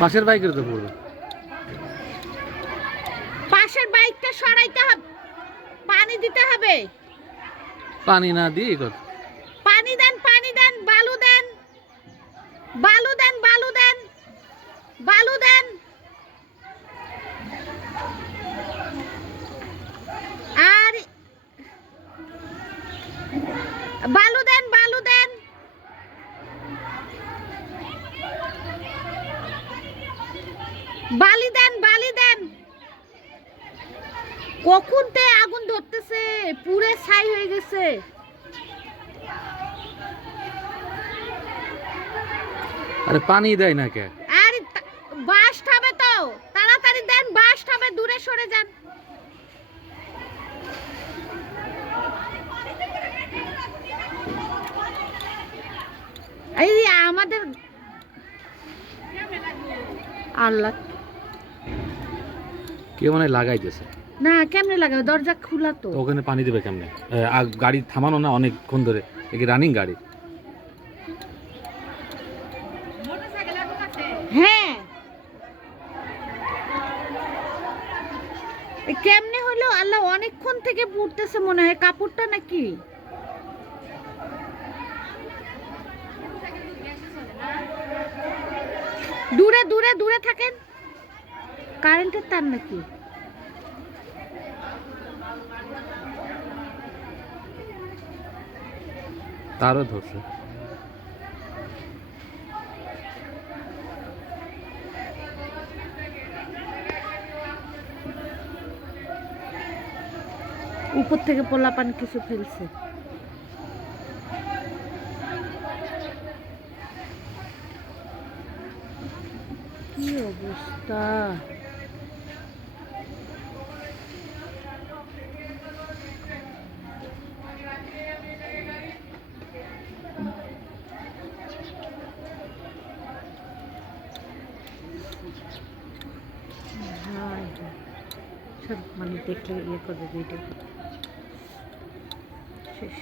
পাশের বাইকের তো পড়বে। পাশের বাইকটা সরাইতে হবে পানি দিতে হবে। পানি না দিয়ে কত পানি দেন পানি দেন বালু দেন বালু দেন বালু দেন বালু দেন। আর বালু দেন বালি দেন বালি দেন কখন তে আগুন ধরতেছে? পুরে ছাই হয়ে গেছে। আরে পানি দেয় না কে? আর বাস হবে তো। তাড়াতাড়ি দেন বাস হবে দূরে সরে যান। এই আমাদের আল্লাহ কে মানে লাগাইতেছে? না কেমনে লাগাবে? দরজা খোলা তো। ওখানে পানি দেবে কেমনে? আর গাড়ি থামানো না অনেকক্ষণ ধরে? একে রানিং গাড়ি? হ্যাঁ। কেমনে হলো? আল্লাহ অনেকক্ষণ থেকে পুড়তেছে মনে হয়। কাপড়টা নাকি? দূরে দূরে দূরে থাকেন। কারেন্টের তার নাকি? তারও ধরছে। উপর থেকে পোলা পান কিছু ফেলছে। কি অবস্থা? সব মানে দেখলে ইয়ে করবে ভিডিও শেষ